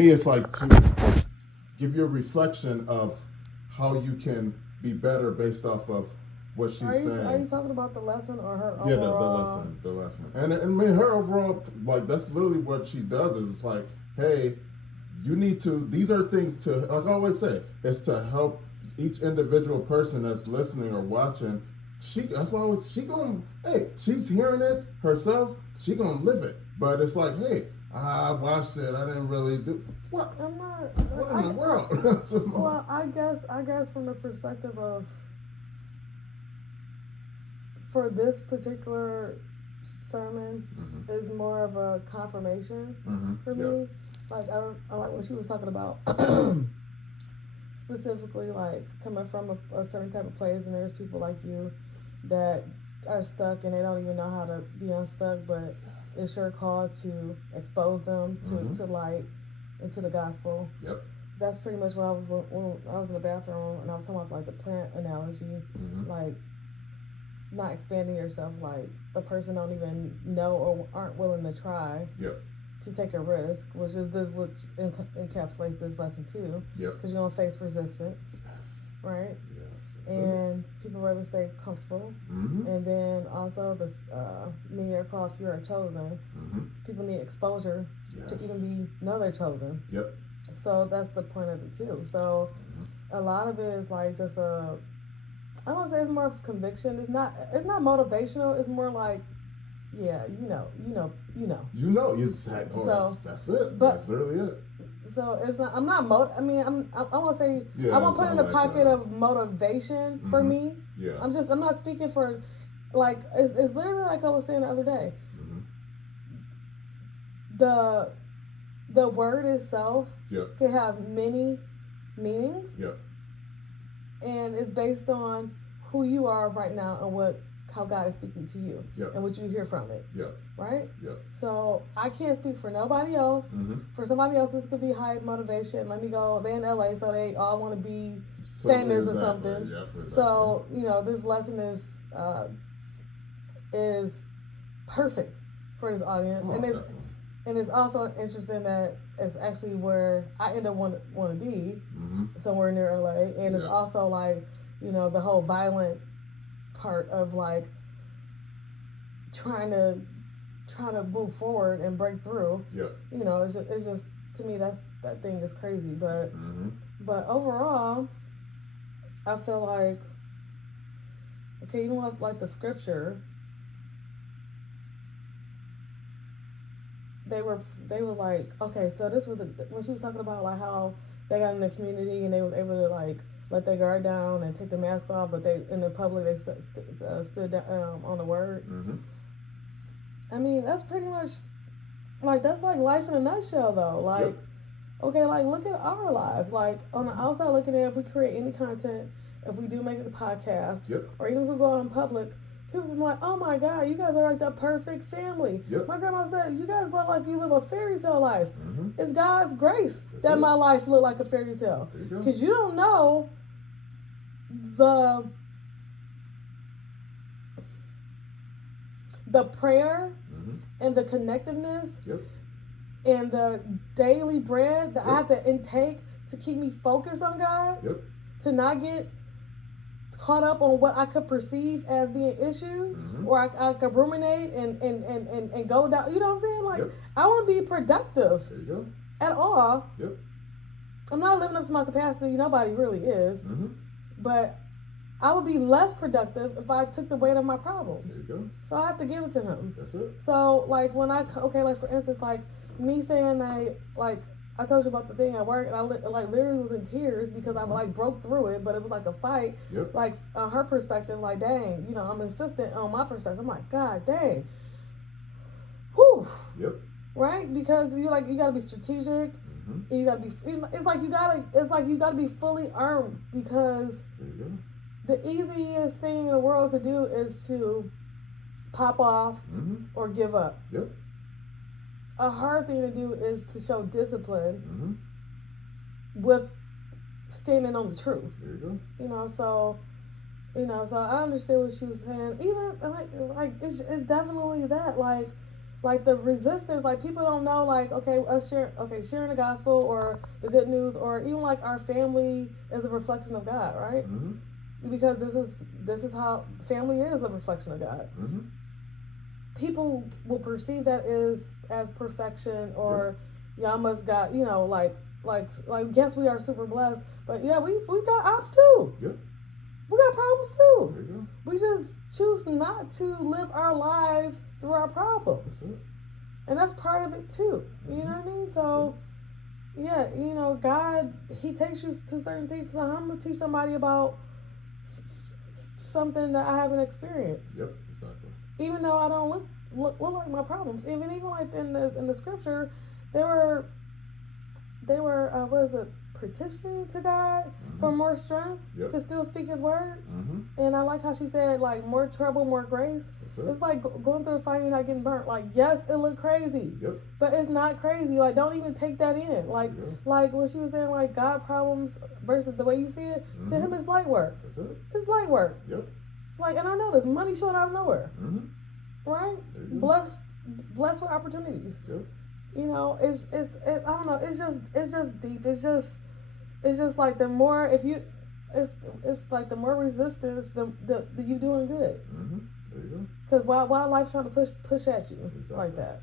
me, it's like to give you a reflection of how you can be better based off of what she's Are you saying. talking about the lesson or her Yeah, the overall? lesson, and I mean her overall, like that's literally what she does. Is it's like, hey, you need to. These are things to, like I always say, it's to help each individual person that's listening or watching. That's why I was, she going. Hey, she's hearing it herself. She gonna live it. But it's like, hey, I watched it. I didn't really do what. I'm not. What in the world? Well, I guess from the perspective of for this particular sermon Mm-hmm. is more of a confirmation Mm-hmm. for Yep. me. Like I like when she was talking about specifically like coming from a certain type of place, and there's people like you that are stuck and they don't even know how to be unstuck, but it's your call to expose them Mm-hmm. to light and to the gospel. Yep. That's pretty much what I was when I was in the bathroom and I was talking about like the plant analogy, Mm-hmm. like not expanding yourself, like a person don't even know or aren't willing to try Yep. to take a risk, which is this, which encapsulates this lesson too, Yep. because you're gonna face resistance, Yes. right? Yes. And people rather stay comfortable. Mm-hmm. And then also this, many are called, few are chosen. Mm-hmm. People need exposure Yes. to even know they're chosen. Yep. So that's the point of it too. So Mm-hmm. a lot of it is like just I don't say it's more of conviction. It's not motivational. It's more like, yeah, you know. You know, you said, oh, So, that's it. but That's literally it. so it's not. I'm not. I mean, I won't say. I Yeah, won't it's put not in the like, pocket of motivation for mm-hmm. me. Yeah. I'm not speaking for. Like it's literally like I was saying the other day. Mm-hmm. The the word itself Yep. can have many meanings, Yep. and it's based on who you are right now and what how God is speaking to you Yep. and what you hear from it. Yep. Right? Yep. So I can't speak for nobody else. Mm-hmm. For somebody else, this could be high motivation. Let me go. They're in LA, so they all want to be So, famous or exactly. something. Yep. Exactly. So this lesson is perfect for this audience, Oh, definitely. and it's also interesting that it's actually where I end up want to be, Mm-hmm. somewhere near LA, and it's Yep. also like the whole violent part of like trying to move forward and break through. Yep. It's just to me that thing is crazy, Mm-hmm. but overall, I feel like okay, even with like the scripture, they were they were like okay, so this was when she was talking about like how they got in the community and they was able to like let their guard down and take the mask off, but they in the public they stood on the word. Mm-hmm. I mean, that's pretty much like that's like life in a nutshell, though. Like, Yep. okay, like look at our lives. Like on the Mm-hmm. outside looking in, if we create any content, if we do make it a podcast, Yep. or even if we go out in public, people be like, "Oh my God, you guys are like the perfect family." Yep. My grandma said, "You guys look like you live a fairy tale life." Mm-hmm. It's God's grace That's that it. my life looked like a fairy tale, There you go. because you don't know the prayer Mm-hmm. and the connectiveness Yep. and the daily bread that I Yep. have to intake to keep me focused on God, Yep. to not get caught up on what I could perceive as being issues, Mm-hmm. or I could ruminate and go down. You know what I'm saying? Like, Yep. I want to be productive There you go. at all. Yep. I'm not living up to my capacity. Nobody really is. Mm-hmm. But I would be less productive if I took the weight of my problems. There you go. So I have to give it to him. That's it. So like when like for instance, like me saying I told you about the thing at work, and I like literally was in tears because I like broke through it, but it was like a fight. Yep. Like on her perspective, like dang, I'm insistent on my perspective. I'm like, God dang, whew, Yep. right? Because you gotta be strategic. Mm-hmm. And you gotta be. It's like you gotta be fully armed because There you go. the easiest thing in the world to do is to pop off Mm-hmm. or give up. Yep. A hard thing to do is to show discipline Mm-hmm. with standing on the truth. There you go. So I understand what she was saying. Even like it's definitely that. Like like the resistance, like people don't know, like sharing the gospel or the good news, or even like our family is a reflection of God, right? Because this is how family is a reflection of God. People will perceive that as perfection, or y'all must got, like yes, we are super blessed, but yeah, we got ops too. We got problems too. We just choose not to live our lives through our problems. And that's part of it too. You know what I mean? So yeah, God, He takes you to certain things. So I'm gonna teach somebody about something that I haven't experienced. Exactly. Even though I don't look like my problems. Even like in the scripture, they were what is it, petitioning to God for more strength to still speak His word. And I like how she said, like, more trouble, more grace. It's like going through a fire, you're not getting burnt. Like, yes, it looked crazy, but it's not crazy. Like, don't even take that in. Like what she was saying, like God problems versus the way you see it. To Him, it's light work. It's light work. Like, and I know this money showing out of nowhere, right? Blessed with opportunities. It's I don't know. It's just deep. It's just like the more it's like the more resistance, the you doing good. There you go. Because why life's trying to push at you like that.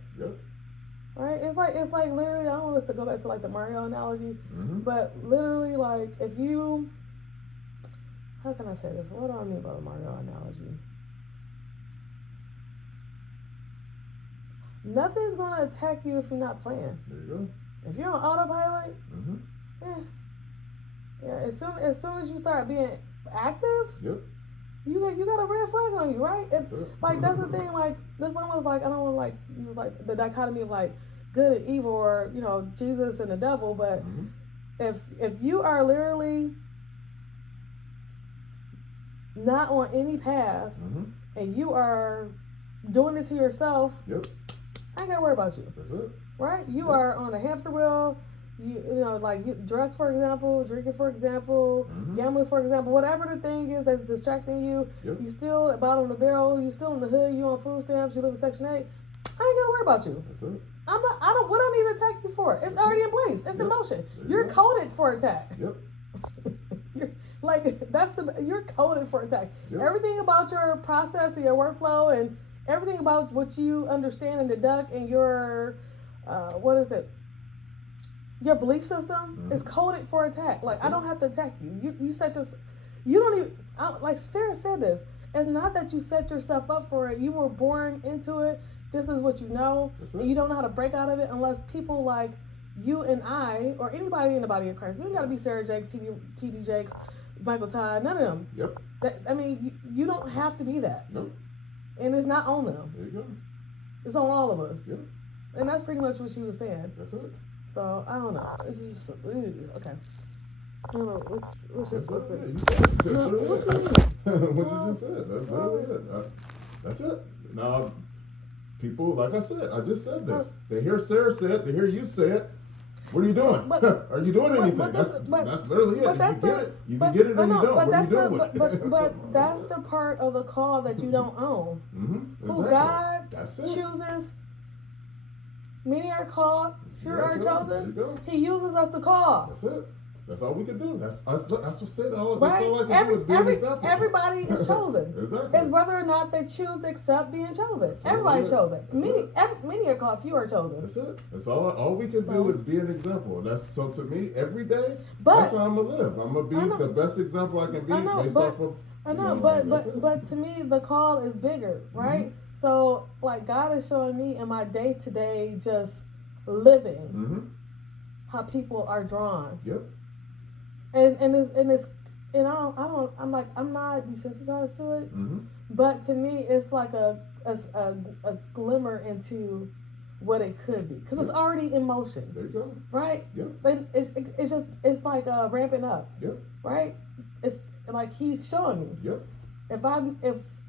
Right? It's like literally, I don't want us to go back to like the Mario analogy, but literally, like, if you, how can I say this? What do I mean by the Mario analogy? Nothing's gonna attack you if you're not playing. There you go. If you're on autopilot, as soon as you start being active, you got a red flag on you, right? It's like, that's the thing. Like, this almost like, I don't want to like use like the dichotomy of like good and evil, or Jesus and the devil. But if you are literally not on any path, and you are doing it to yourself, I ain't gotta worry about you. That's it. Right? You are on a hamster wheel. Drugs, for example, drinking, for example, gambling, for example, whatever the thing is that's distracting you. You still at bottom of the barrel. You still in the hood. You on food stamps. You live in Section 8. I ain't gotta worry about you. That's it. What I need to attack you for? It's already in place. It's in motion. You're coded for attack. You're coded for attack. Everything about your process and your workflow and everything about what you understand and deduct and your your belief system is coded for attack. Like, I don't have to attack you. You set your, you don't even, like Sarah said this, it's not that you set yourself up for it. You were born into it. This is what you know. And you don't know how to break out of it unless people like you and I, or anybody in the body of Christ. You don't got to be Sarah Jakes, TD Jakes, Michael Todd, none of them. You don't have to be that. And it's not on them. There you go. It's on all of us. And that's pretty much what she was saying. That's it. So, I don't know. It's just, okay. I don't know. What's your question? You said it. What you just said. That's literally it. That's it. Now, people, like I said, I just said this. They hear Sarah say it. They hear you say it. What are you doing? Are you doing anything? That's literally it. You get it. You can get it or you don't. What are you doing with it? But that's the part of the call that you don't own. Who God chooses. Many are called, few are chosen. He uses us to call. That's it. That's all we can do. That's what said. That's all I can do is be an example. Everybody is chosen. Exactly. It's whether or not they choose to accept being chosen. Everybody's chosen. Many are called, few are chosen. That's it. That's all we can do is be an example. So to me, every day, that's how I'm gonna live. I'm gonna be the best example I can be based off of. I know, but to me, the call is bigger, right? So, like, God is showing me in my day-to-day just living how people are drawn. And I'm not desensitized to it. But to me, it's like a glimmer into what it could be, because it's already in motion. There you go. Right? But it's like ramping up. Right? It's like He's showing me.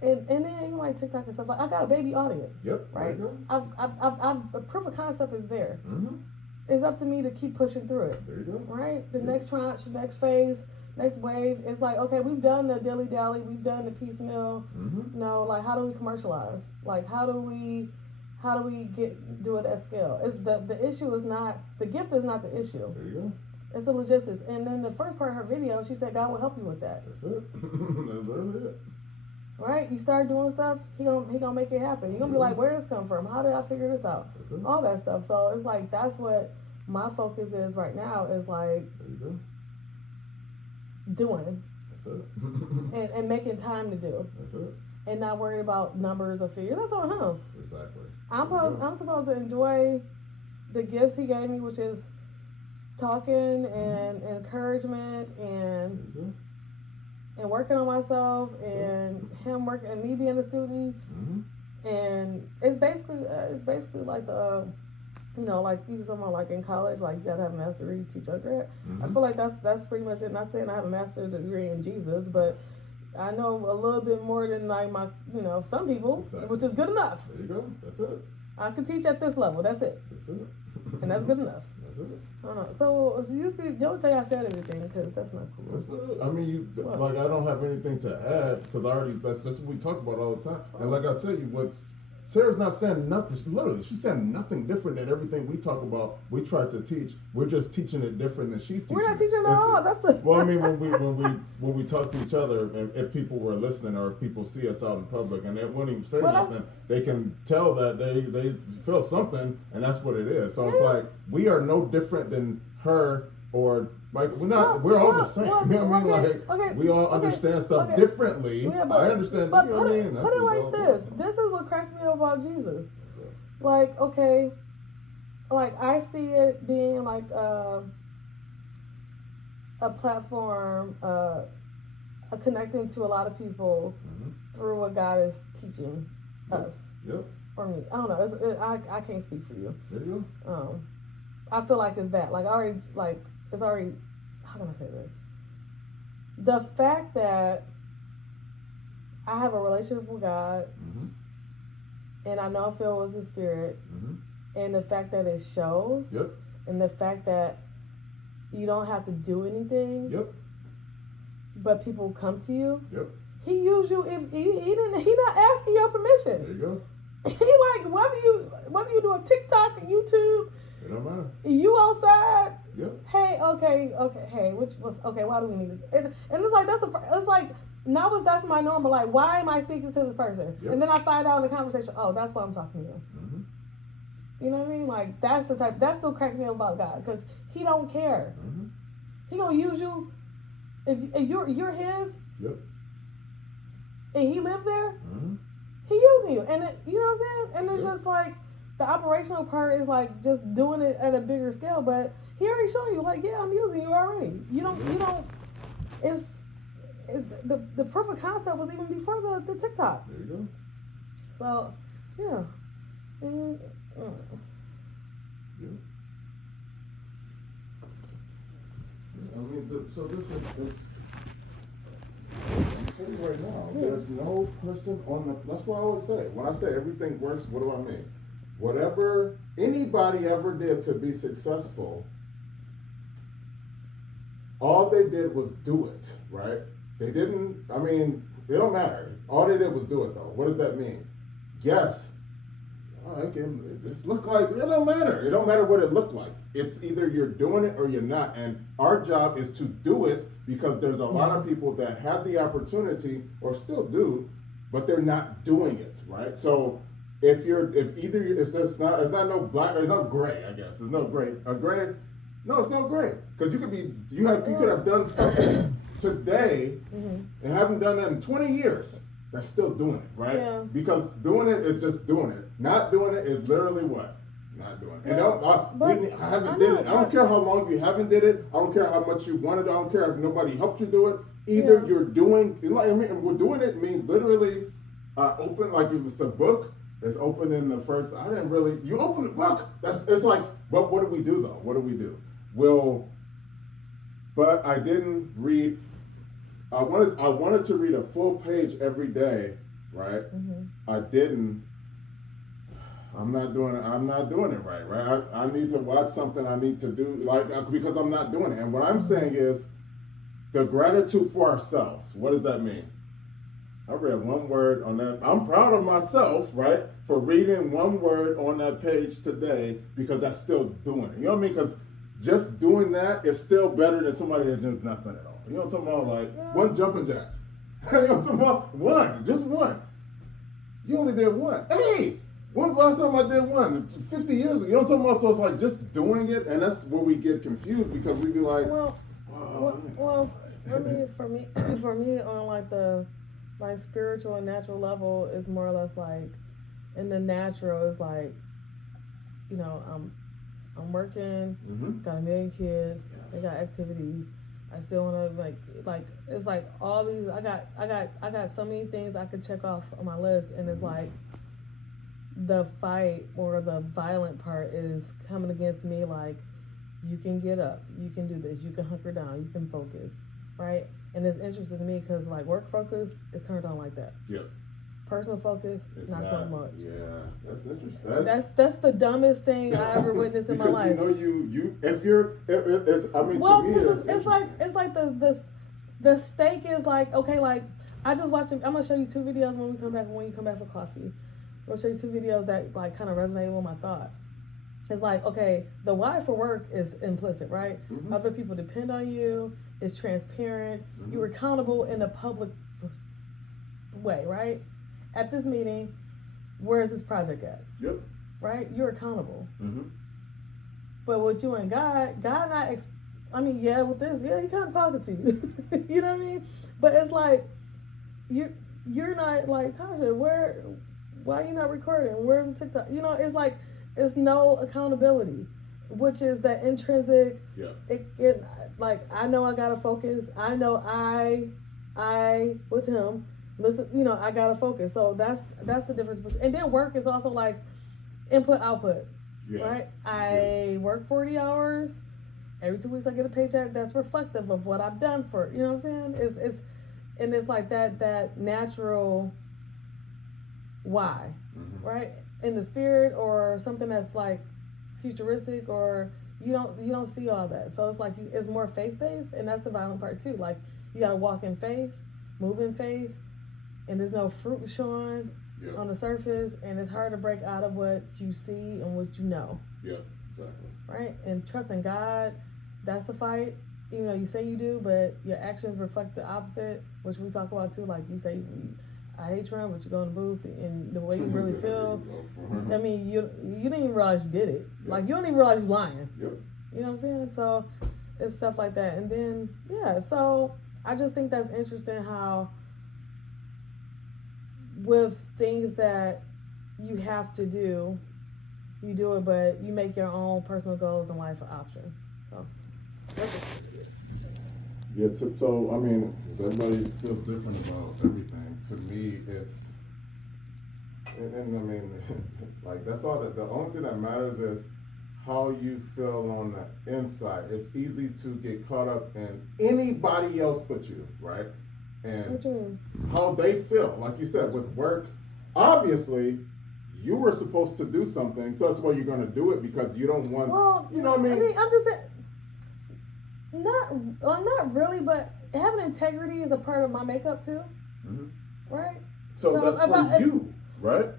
And then like TikTok and stuff, like, I got a baby audience. Right? I've the proof of concept is there. It's up to me to keep pushing through it. There you go. Right? The next tranche, next phase, next wave. It's like, okay, we've done the dilly dally, we've done the piecemeal. Like, how do we commercialize? Like, how do we how do we do it at scale? It's the issue is not the gift is not the issue. There you go. It's the logistics. And then the first part of her video, she said God will help you with that. That's it. That's really it. Right? You start doing stuff, he gonna make it happen. You're gonna be like, where did this come from? How did I figure this out? All that stuff. So it's like that's what my focus is right now. Is like there you go. Doing. That's it. and making time to do. That's it. And not worried about numbers or figures. That's on him. Exactly. I'm supposed to enjoy the gifts he gave me, which is talking and encouragement and working on myself and him working and me being a student. And it's basically like the like you someone like in college, like you gotta have a master's degree, teach undergrad. I feel like that's pretty much it. Not saying I have a master's degree in Jesus, but I know a little bit more than like my some people, which is good enough. There you go. That's it. I can teach at this level. That's it. That's it. And that's good enough. That's it. I don't know. So you don't say I said everything because that's not cool. That's not it. I mean, like I don't have anything to add because that's just what we talk about all the time. And like I tell you, Sarah's not saying nothing. Literally, she's saying nothing different than everything we talk about. We try to teach. We're just teaching it different than she's teaching. We're not teaching at all. That's it. Well, I mean, when we talk to each other, and if people were listening or if people see us out in public and they wouldn't even say nothing, they can tell that they feel something, and that's what it is. So it's like we are no different than her or. Like we're all the same. You know what I mean? Like we all understand stuff differently. Yeah, I understand. But put it like this. This is what cracks me up about Jesus. Like like I see it being like a platform, connecting to a lot of people through what God is teaching us. Yep. Or me. I don't know. I can't speak for you. There you go. I feel like it's that. Like it's already, how can I say this? The fact that I have a relationship with God, and I know I'm filled with His Spirit, and the fact that it shows, and the fact that you don't have to do anything, but people come to you. He used you. If he not asking your permission. There you go. He like whether you do a TikTok, YouTube. It don't matter. You outside. Yep. Hey, okay. Hey, why do we need this? And it's like it's like now that's my normal. Like, why am I speaking to this person? And then I find out in the conversation, oh, that's why I'm talking to you. You know what I mean? Like that's still cracks me up about God because He don't care. He gonna use you if you're His. Yep. And He lived there. He using you, and you know what I'm saying? And it's just like. The operational part is like just doing it at a bigger scale, but he already showed you, like, yeah, I'm using you already. You don't. It's the proof of concept was even before the TikTok. There you go. So, yeah. I mean, so this is. I'm telling you right now, there's no person on the. That's what I always say. When I say everything works, what do I mean? Whatever anybody ever did to be successful, all they did was do it, right? They didn't, I mean, it don't matter. All they did was do it, though. What does that mean? Yes. This look like, it don't matter. It don't matter what it looked like. It's either you're doing it or you're not. And our job is to do it because there's a lot of people that have the opportunity or still do, but they're not doing it, right? So, it's not no black, there's no gray, I guess. There's no gray. No, it's no gray. Because you could have done something today and haven't done that in 20 years. That's still doing it, right? Yeah. Because doing it is just doing it. Not doing it is literally what? Not doing it. And I haven't did it. I don't care how long you haven't did it. I don't care how much you wanted. I don't care if nobody helped you do it. Either you're doing, we're doing it means literally open, like if it's a book. It's open in the first. You open the book. It's like, but what do we do though? What do we do? But I didn't read. I wanted to read a full page every day, right? I didn't. I'm not doing it right? I need to watch something. I need to do because I'm not doing it. And what I'm saying is, the gratitude for ourselves. What does that mean? I read one word on that. I'm proud of myself, right, for reading one word on that page today because that's still doing it. You know what I mean? Because just doing that is still better than somebody that does nothing at all. You know what I'm talking about? Like one jumping jack. You know what I'm talking about? One, just one. You only did one. Hey, when's the last time I did one? 50 years ago. You know what I'm talking about? So it's like just doing it, and that's where we get confused because we be like, well, for me, on like the spiritual and natural level is more or less like, in the natural is like, you know, I'm working, got a million kids, I got activities. I still wanna like it's like all these I got so many things I could check off on my list, and it's like the fight or the violent part is coming against me like, you can get up, you can do this, you can hunker down, you can focus, right? And it's interesting to me because like work focus is turned on like that. Yep. Personal focus, not so much. Yeah, that's interesting. That's the dumbest thing I ever witnessed in my life. Because you if you're, it's, I mean, well, to me, it's like the stake is like, okay, like I just watched. I'm gonna show you two videos when you come back for coffee. I'll show you two videos that like kind of resonate with my thought. It's like, okay, the why for work is implicit, right? Other people depend on you. It's transparent. You're accountable in a public way, right? At this meeting, where is this project at? Yep. Right? You're accountable. But with you and God not, with this, he kind of talking to you. You know what I mean? But it's like, you're not like, Tasha, why are you not recording? Where's the TikTok? You know, it's like, it's no accountability, which is that intrinsic. Yeah. It like, I know I gotta focus. I know I with him. Listen, you know, I gotta focus. So that's the difference. And then work is also like input output, right? I work 40 hours. Every 2 weeks I get a paycheck that's reflective of what I've done for, you know what I'm saying? It's like that natural why, right? In the spirit or something that's like futuristic, or you don't see all that. So it's like it's more faith based, and that's the violent part too. Like you gotta walk in faith, move in faith. And there's no fruit showing on the surface, and it's hard to break out of what you see and what you know. Yeah, exactly. Right? And trusting God, that's a fight. Even though you say you do, but your actions reflect the opposite, which we talk about too. Like you say, I hate Trump, but you go in the booth, and the way you really feel. I mean, you didn't even realize you did it. Yep. Like you don't even realize you're lying. Yep. You know what I'm saying? So it's stuff like that. And then so I just think that's interesting how, with things that you have to do, you do it, but you make your own personal goals in life an option. So. Yeah. So I mean, everybody feels different about everything. To me, it's, and I mean, like that's all. The only thing that matters is how you feel on the inside. It's easy to get caught up in anybody else but you, right? And how they feel. Like you said, with work, obviously, you were supposed to do something, so that's why you're going to do it, because you don't want, you know what I mean? I mean, I'm just saying, not really, but having integrity is a part of my makeup too, right? So that's for you, right?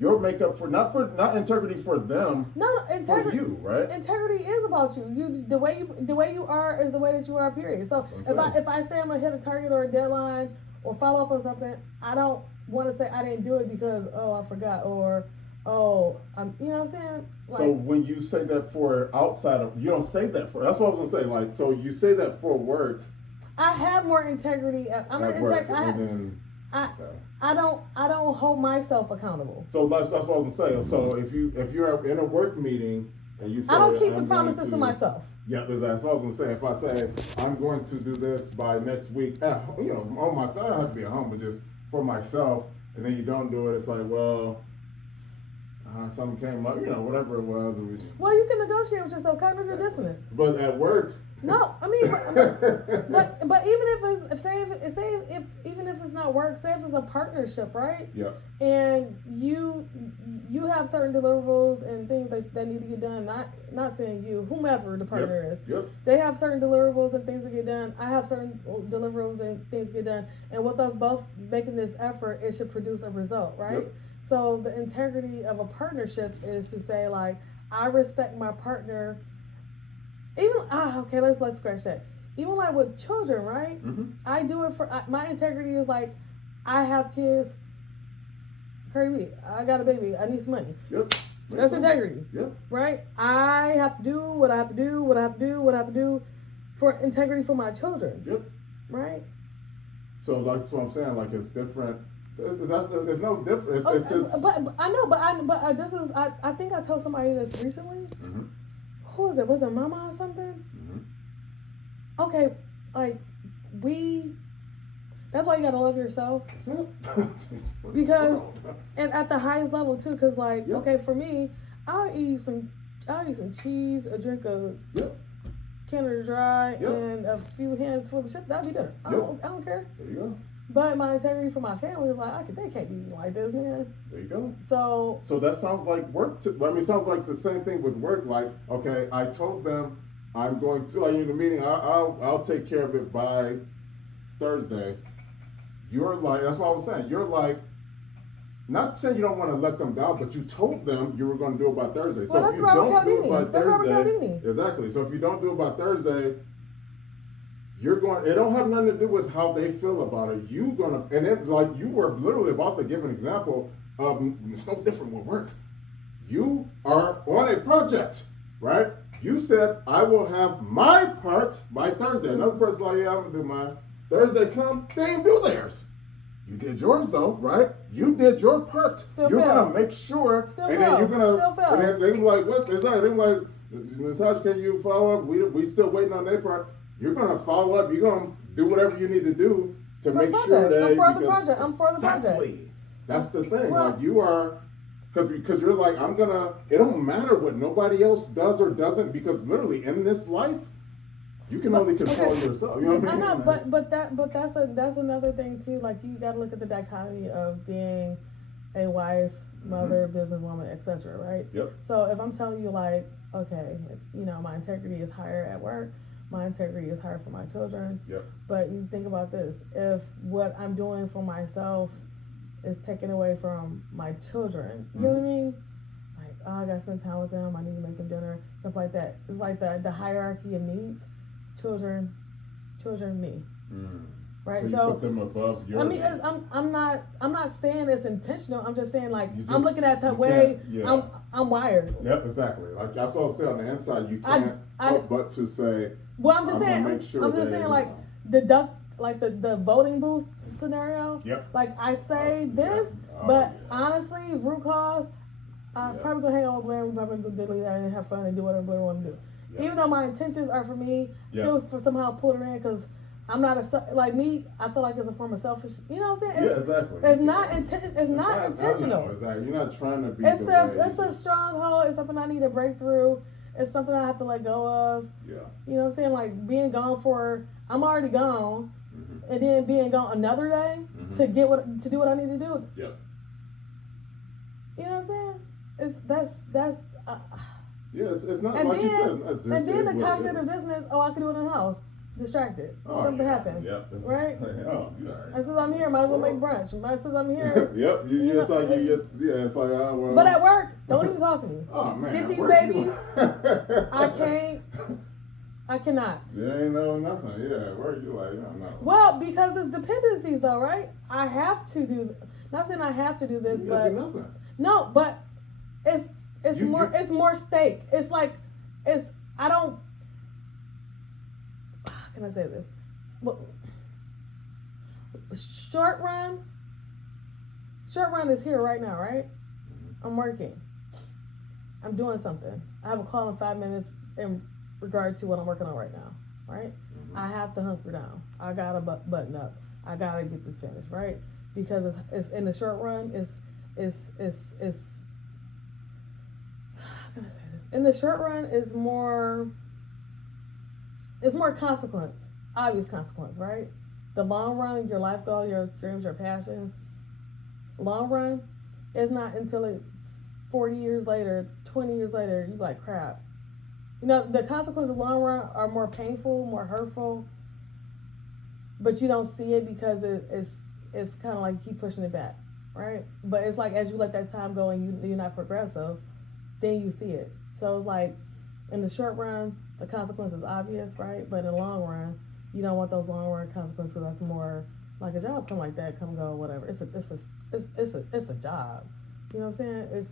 Your makeup not integrity for them. No, integrity for you, right? Integrity is about you. The way you are is the way that you are. Period. So if I say I'm gonna hit a target or a deadline or follow up on something, I don't want to say I didn't do it because I forgot, or I'm, you know what I'm saying? Like, so when you say that for outside of, you don't say that for. That's what I was gonna say. Like, so you say that for work. I have more integrity. I don't hold myself accountable. So that's what I was gonna say. So if you're in a work meeting and you say, I don't keep the promises to myself. Yeah, that's what I was gonna say. If I say I'm going to do this by next week, on my side, I have to be at home, but just for myself, and then you don't do it, it's like, well, something came up, whatever it was. Well, you can negotiate with yourself, cognitive dissonance. But at work. No, I mean, but even if even if it's not work, say if it's a partnership, right? Yeah. And you have certain deliverables and things that need to get done. Not saying you, whomever the partner is. Yep. They have certain deliverables and things to get done. I have certain deliverables and things to get done. And with us both making this effort, it should produce a result, right? Yep. So the integrity of a partnership is to say like I respect my partner. Even okay, let's scratch that. Even like with children, right? I do it for my integrity is like I have kids. Crazy. I got a baby. I need some money. Yep. That's integrity. Yep. Right? I have to do what I have to do, what I have to do, what I have to do for integrity for my children. Yep. Right? So that's what I'm saying. Like it's different. It's no different. It's just. But I know. But this is. I think I told somebody this recently. Who was it? Was it Mama or something? Okay, like we. That's why you gotta love yourself. Because, and at the highest level too, because like, okay, for me, I'll eat some cheese, a drink of Canada Dry, and a few hands full of shit. That'll be dinner. I don't care. There you go. But my integrity for my family is like, they can't be eating like this, man. There you go. So that sounds like work. Sounds like the same thing with work. Like, okay, I told them I'm going to, like in the meeting, I'll take care of it by Thursday. You're like, that's what I was saying. You're like, not saying you don't want to let them down, but you told them you were going to do it by Thursday. Well, so if you don't do it by Thursday, exactly. So if you don't do it by Thursday, you're going. It don't have nothing to do with how they feel about it. You gonna, and it like you were literally about to give an example of it's no different with work. You are on a project, right? You said I will have my part by Thursday. Another person's like, yeah, I'm gonna do mine. Thursday come, they ain't do theirs. You did yours though, right? You did your part. You're gonna make sure, and then you're gonna, and then they're like, what is that? They're like, Natasha, can you follow up? We still waiting on their part. You're gonna follow up. You're gonna do whatever you need to do to make sure that I'm for the project. I'm for the project. That's the thing. Well, like you are, because you're like, I'm gonna. It don't matter what nobody else does or doesn't, because literally in this life, you can only control yourself. You know what I mean? I know, but that's another thing too. Like you got to look at the dichotomy of being a wife, mother, businesswoman, etc. Right? Yep. So if I'm telling you like, okay, my integrity is higher at work. My integrity is higher for my children. Yep. But you think about this: if what I'm doing for myself is taken away from my children, you know what I mean? Like, oh, I gotta spend time with them. I need to make them dinner, stuff like that. It's like the hierarchy of needs. Children, me. Right. So you put them above your. I mean, I'm not saying it's intentional. I'm just saying like I'm looking at the way I'm wired. Yep, exactly. Like that's what I was saying. On the inside, you can't help but to say. Well, I'm just saying. Make sure I'm just saying like the voting booth scenario. Yep. Like I say this, but honestly, root cause. I'm probably gonna hang out with Blair. We're probably gonna do that and have fun and do whatever Blair want to do. Yep. Even though my intentions are for me, still for somehow pull her in because I'm not like me. I feel like it's a form of selfish. You know what I'm saying? Exactly. It's not intentional. It's not intentional. Exactly. You're not trying to be. It's a stronghold. It's something I need to break through. It's something I have to let go of. Yeah. You know what I'm saying? Like being gone I'm already gone, and then being gone another day to do what I need to do. Yep. You know what I'm saying? That's. It's not and like then, you said. And then the cognitive dissonance. Oh, I can do it in the house. Distracted. Something happened. Yep. Right? Oh, you alright. And since I'm here, might as well make brunch. Since I'm here. Yep. It's like you get. Yeah. It's like well. But at work, don't even talk to me. Oh man. Get these babies. I cannot. There ain't no nothing. Yeah. Where you like? No. Well, because it's dependencies, though, right? I have to do. Not saying I have to do this, but nothing. No, but it's more stake. It's like I don't. How can I say this? Well, short run is here right now, right? I'm working. I'm doing something. I have a call in 5 minutes in regard to what I'm working on right now, right? I have to hunker down. I gotta button up. I gotta get this finished, right? Because it's in the short run. It's how can I say this? In the short run, it's more consequence, obvious consequence, right? The long run, your life goal, your dreams, your passions. Long run, it's not until 40 years later, 20 years later, you like crap. You know, the consequences of long run are more painful, more hurtful, but you don't see it because it's kind of like you keep pushing it back. right? But it's like as you let that time go and you're not progressive, then you see it. So it's like in the short run, the consequence is obvious, right? But in the long run, you don't want those long run consequences. That's more like a job come like that, come go, whatever. It's a job. You know what I'm saying?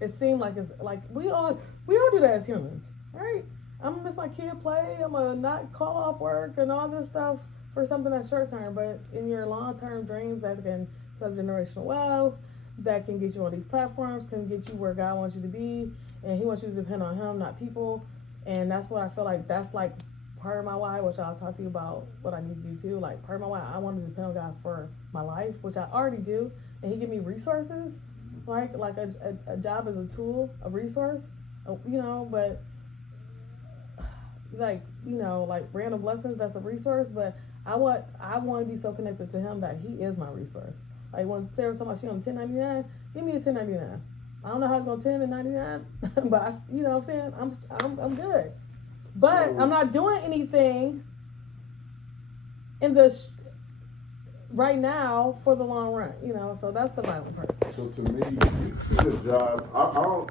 It seems like it's like we all do that as humans, right? I'm gonna miss my kid play. I'm gonna not call off work and all this stuff for something that's short term. But in your long term dreams, that can set generational wealth, that can get you on these platforms, can get you where God wants you to be, and He wants you to depend on Him, not people. And that's what I feel like. That's like part of my why, which I'll talk to you about what I need to do too. Like part of my why, I want to depend on God for my life, which I already do, and He give me resources. Like a job is a tool, a resource, but like like random blessings, that's a resource. But I want to be so connected to Him that He is my resource. Like when Sarah's talking about she on 1099, give me a 1099. I don't know how to go 10 and 99, but you know what I'm saying, I'm good. But so, I'm not doing anything in the right now for the long run, so that's the violent part. So to me, you treat a job, I don't know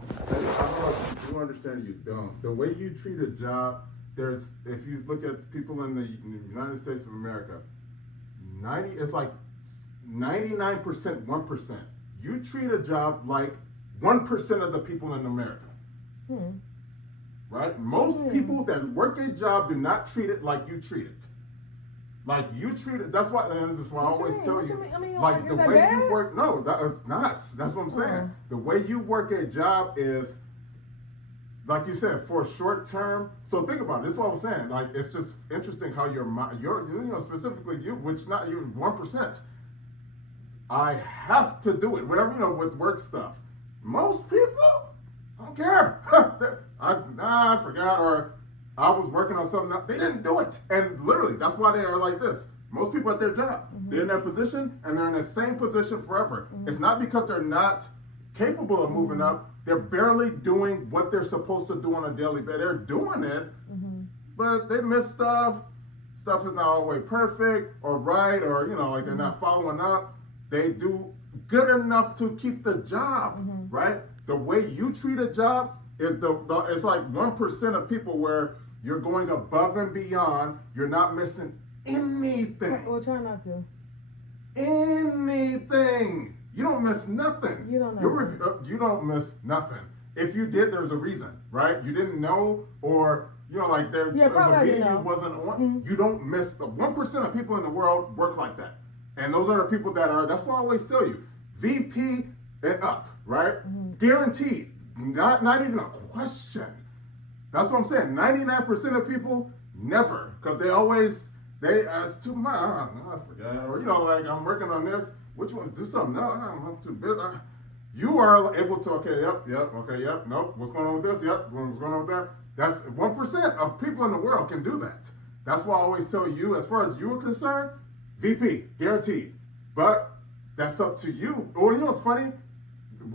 if you understand, you don't. The way you treat a job, if you look at people in the United States of America, it's like 99%, 1%. You treat a job like 1% of the people in America. Right? Most people that work a job do not treat it like you treat it. Like you treat it. That's why. And this is why I always tell you. Like the way you work. No, it's not. That's what I'm saying. The way you work a job is, like you said, for short term. So think about it. This is what I was saying. Like it's just interesting how your specifically you, which not you 1%. I have to do it. Whatever with work stuff. Most people, I don't care. I forgot, or I was working on something else. They didn't do it. And literally, that's why they are like this. Most people at their job, they're in their position, and they're in the same position forever. It's not because they're not capable of moving up. They're barely doing what they're supposed to do on a daily basis. They're doing it, but they miss stuff. Stuff is not always perfect or right, or like they're not following up. They do good enough to keep the job, right? The way you treat a job is it's like 1% of people where you're going above and beyond. You're not missing anything. Well, try not to. Anything. You don't miss nothing. You don't know. You don't miss nothing. If you did, there's a reason, right? You didn't know, or like there's a meeting you wasn't on. You don't miss. The 1% of people in the world work like that, and those are the people that are. That's why I always tell you, VP and up, right? Guaranteed. Not even a question. That's what I'm saying. 99% of people never, because they ask too much. I forgot, or like I'm working on this. Which one? Do something? No, I'm too busy. You are able to. Okay, yep. Nope. What's going on with this? Yep. What's going on with that? That's 1% of people in the world can do that. That's why I always tell you, as far as you are concerned, VP guaranteed. But that's up to you. Or what's funny?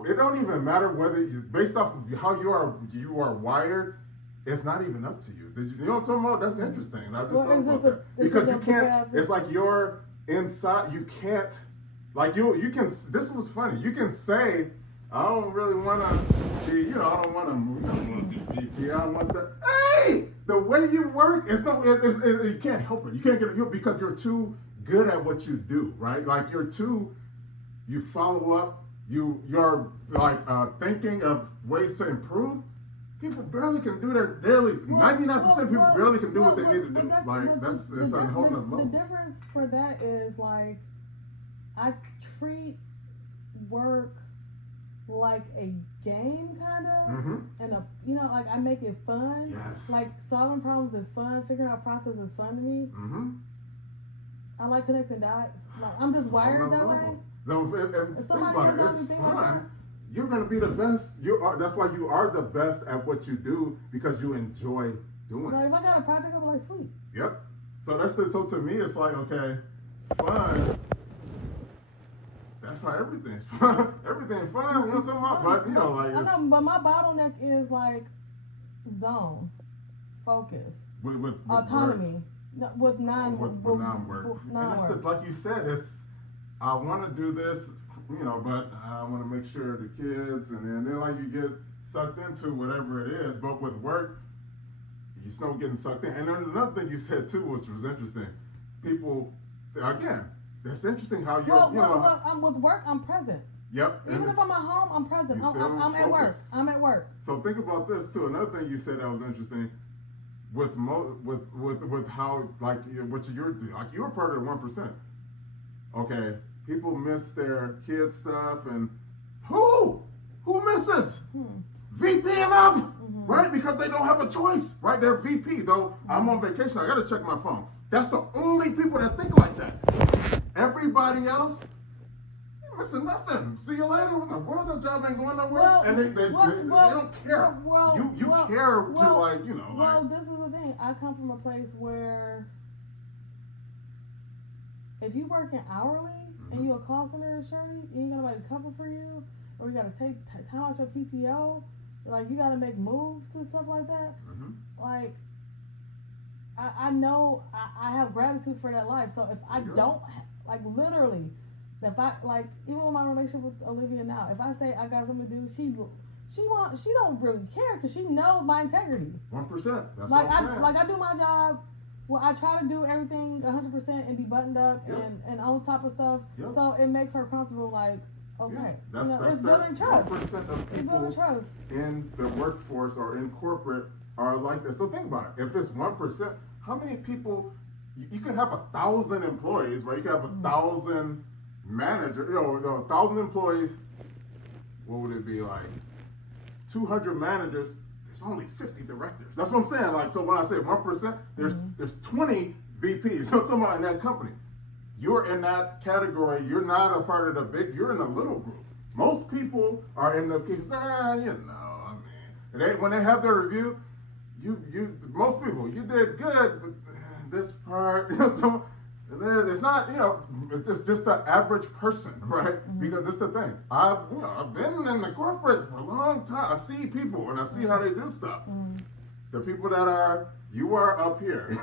It don't even matter whether based off of how you are wired. It's not even up to you. You know what I'm talking about? That's interesting. I just thought about that. Because you can't. It's like you're inside. You can't. Like you can. This was funny. You can say, I don't really want to be. I don't want to be VP. I don't want that. Hey, the way you work, you can't help it. You can't get it because you're too good at what you do. Right? Like you follow up. You're like thinking of ways to improve. People barely can do their daily. 99% of people barely can do what they need to do. It's a whole nother level. The difference for that is like I treat work like a game, kind of, and like I make it fun. Yes. Like solving problems is fun. Figuring out process is fun to me. I like connecting dots. Like I'm just wired that way. So, and think about it, it's fun. You're going to be the best. That's why you are the best at what you do, because you enjoy doing it. Like if I got a project, I'm like, sweet. Yep. So that's it. So to me, it's like, okay, fun. That's how everything's fun. Everything's fun. You know what I'm talking about? But like I know, but my bottleneck is like zone, focus, with autonomy, with non-work. And that's like you said, I want to do this but I want to make sure the kids, and then like you get sucked into whatever it is. But with work, you still getting sucked in. And then another thing you said too, which was interesting, people, again, it's interesting how you're, well, I'm with work. I'm present. Yep. Even if I'm at home, I'm present. I'm at work. I'm at work. So think about this too. Another thing you said that was interesting. With how like what you're like you're part of the 1%. Okay, people miss their kids stuff, and who misses VP and up, right? Because they don't have a choice, right? They're VP though. I'm on vacation. I gotta check my phone. That's the only people that think like that. Everybody else. Missing nothing. See you later. When the world, the job ain't going nowhere, and they don't care. You care to like. Well, this is the thing. I come from a place where if you working hourly and you a call center shorty, you ain't gonna like cover for you, or you gotta take time out your PTO, like you gotta make moves to stuff like that. Like I know I have gratitude for that life. So if I don't like literally. If I like, even with my relationship with Olivia now, if I say I got something to do, she don't really care because she knows my integrity. 1%. That's like what I'm saying. I do my job. Well, I try to do everything 100% and be buttoned up and on top of stuff. Yep. So it makes her comfortable. Like, okay, that's it's building trust. 1% of people in the workforce or in corporate are like this. So think about it. If it's 1%, how many people? You can have 1,000 employees, right? You can have 1,000 manager, 1,000 employees. What would it be like? 200 managers. There's only 50 directors. That's what I'm saying. Like, so when I say 1%, there's 20 VPs. So talking about in that company, you're in that category. You're not a part of the big. You're in a little group. Most people are in the because when they have their review, most people you did good, but this part, it's not, it's just the average person, right? Because it's the thing. I've been in the corporate for a long time. I see people and I see how they do stuff. The people you are up here.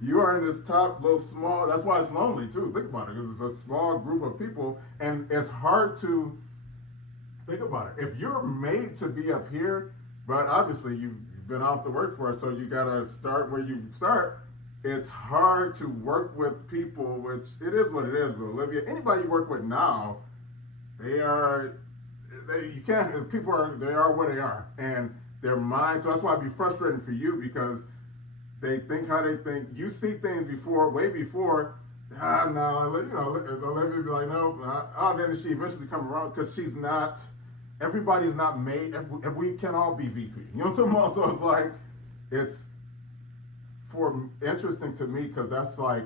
You are in this top little small. That's why it's lonely too. Think about it, because it's a small group of people, and it's hard to think about it. If you're made to be up here, but obviously you've been off the workforce, so you gotta start where you start. It's hard to work with people, which it is what it is. But Olivia, anybody you work with now, they are what they are, and their mind. So that's why it'd be frustrating for you because they think how they think. You see things way before. Olivia be like, no. Then she eventually come around because she's not. Everybody's not made. We can all be VP. You know what I'm talking about? So it's like it's. Interesting to me because that's like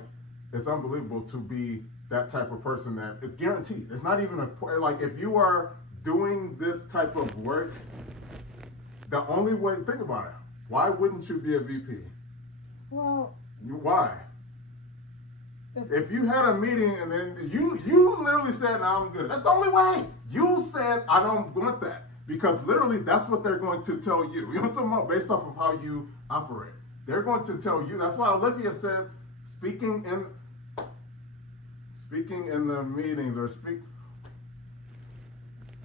it's unbelievable to be that type of person that it's guaranteed. It's not even like if you are doing this type of work, the only way think about it. Why wouldn't you be a VP? Well, why? If you had a meeting and then you literally said, "No, I'm good." That's the only way. You said, "I don't want that," because literally that's what they're going to tell you. You know what I'm talking about? Based off of how you operate. They're going to tell you. That's why Olivia said, speaking in the meetings or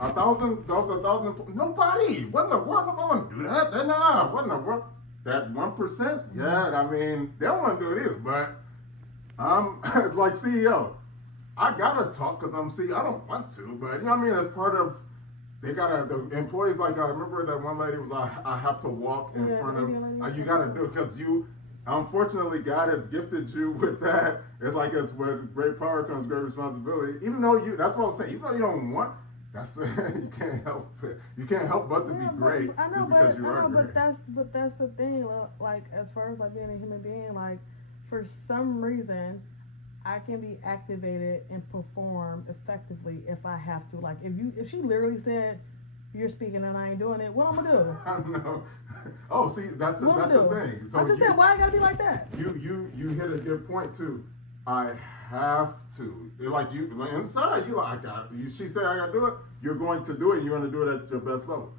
a thousand. Nobody. What in the world? I'm going to do that. What in the world? That 1%. Yeah. I mean, they don't want to do it either. But it's like CEO. I gotta talk because I'm CEO. I don't want to, but you know what I mean. As part of. The employees, like I remember that one lady was I have to walk in front of, you gotta do it because unfortunately God has gifted you with that. It's like it's with great power comes great responsibility. Even though that's what I'm saying, even though you don't want, you can't help it. You can't help but to be great. I know, but that's the thing, like as far as like being a human being, like for some reason, I can be activated and perform effectively if I have to. Like if she literally said, "You're speaking and I ain't doing it," what I'm gonna do? I know. Oh, see, that's the thing. So I'm just saying, why I gotta be like that? You hit a good point too. I have to. Like inside, she said I gotta do it. You're going to do it. You're going to do it at your best level.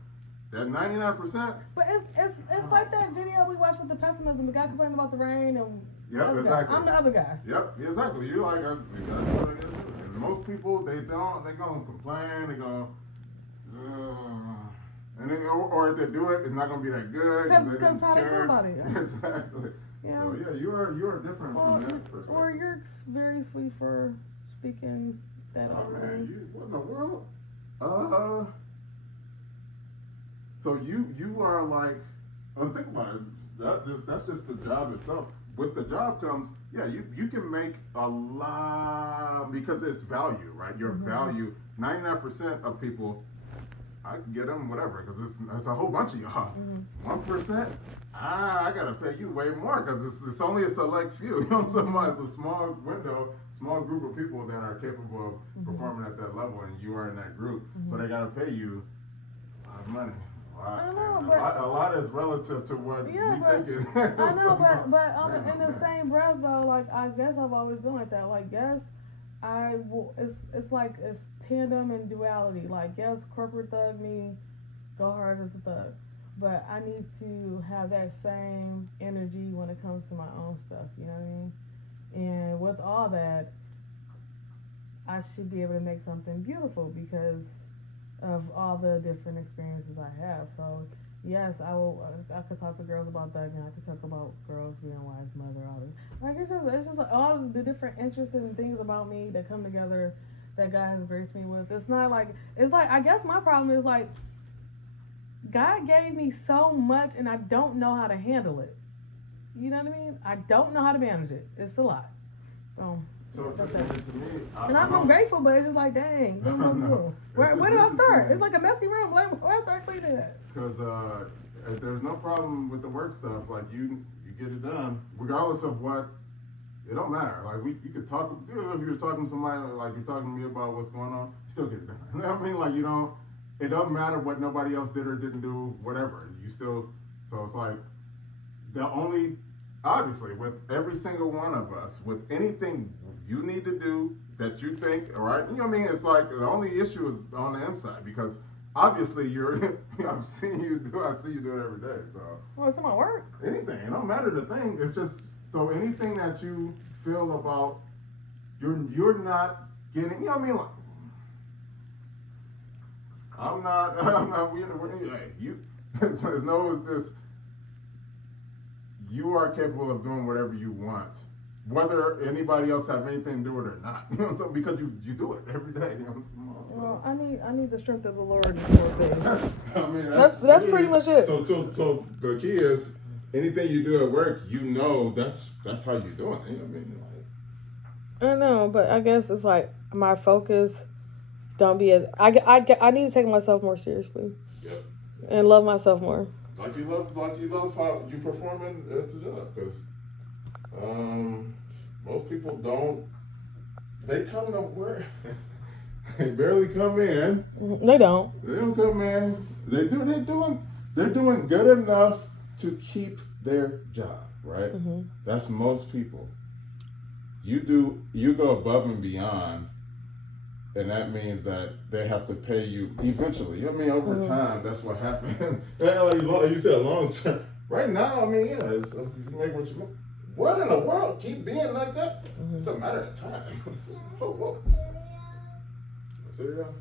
That 99%. But it's like that video we watched with the pessimism. The guy complaining about the rain and. Yep, exactly. I'm the other guy. Yep, exactly. You're like, and most people they're gonna complain, they're gonna and then, or if they do it, it's not gonna be that good because how they feel care. about it. Exactly. Yeah. So yeah, you are different from that perspective. Or you're very sweet for speaking that Oh over man, me. what in the world? So you are like, think about it. That's just the job itself. With the job comes, yeah, you can make a lot because it's value, right? Your value. 99% of people, I can get them whatever because it's a whole bunch of y'all. 1%, I gotta pay you way more because it's only a select few. You know what I'm saying? It's a small window, small group of people that are capable of performing at that level, and you are in that group, so they gotta pay you a lot of money. I know, a lot is relative to what we think it is. I know, but in the same breath though, like I guess I've always been like that. Like yes, it's like it's tandem and duality. Like yes, corporate thug me, go hard as a thug, but I need to have that same energy when it comes to my own stuff. You know what I mean? And with all that, I should be able to make something beautiful because of all the different experiences I have. So yes, I could talk to girls about thugging. I could talk about girls being wife, mother, all this. Like it's just like all the different interests and things about me that come together that God has graced me with. It's not like I guess my problem is like God gave me so much and I don't know how to handle it. You know what I mean? I don't know how to manage it. It's a lot. So to me, I'm grateful, but it's just like, dang, where do I start? It's like a messy room. Like, where do I start cleaning that? Because if there's no problem with the work stuff, like you get it done, regardless of what. It don't matter. Like you could talk. If you're talking to somebody, like you're talking to me about what's going on, you still get it done. You know what I mean? Like you don't. It doesn't matter what nobody else did or didn't do. Whatever. You still. So it's like the only. Obviously, with every single one of us, with anything you need to do that you think, all right, you know what I mean? It's like the only issue is on the inside because obviously I see you do it every day. So. Well, it's my work. Anything, it don't matter the thing. It's just so anything that you feel about, you're not getting. You know what I mean? Like, I'm not. You. So it's this. You are capable of doing whatever you want, whether anybody else have anything to do with it or not. You know what I'm saying? Because you do it every day. You know what I'm saying? Well, I need the strength of the Lord for things. I mean, that's pretty much it. So the key is anything you do at work, you know that's how you're doing it. You know what I mean? I know, but I guess it's like my focus don't be as I need to take myself more seriously. Yep. And love myself more. Like you love how you perform at the job, because most people don't. They come to work. They barely come in. They don't. They don't come in. They're doing good enough to keep their job, right? Mm-hmm. That's most people. You go above and beyond, and that means that they have to pay you eventually. You know what I mean? Over time, that's what happens. Like you said, long term. Right now, I mean, yeah, it's, if you make what you make. What in the world? Keep being like that? It's a matter of time. Cereal?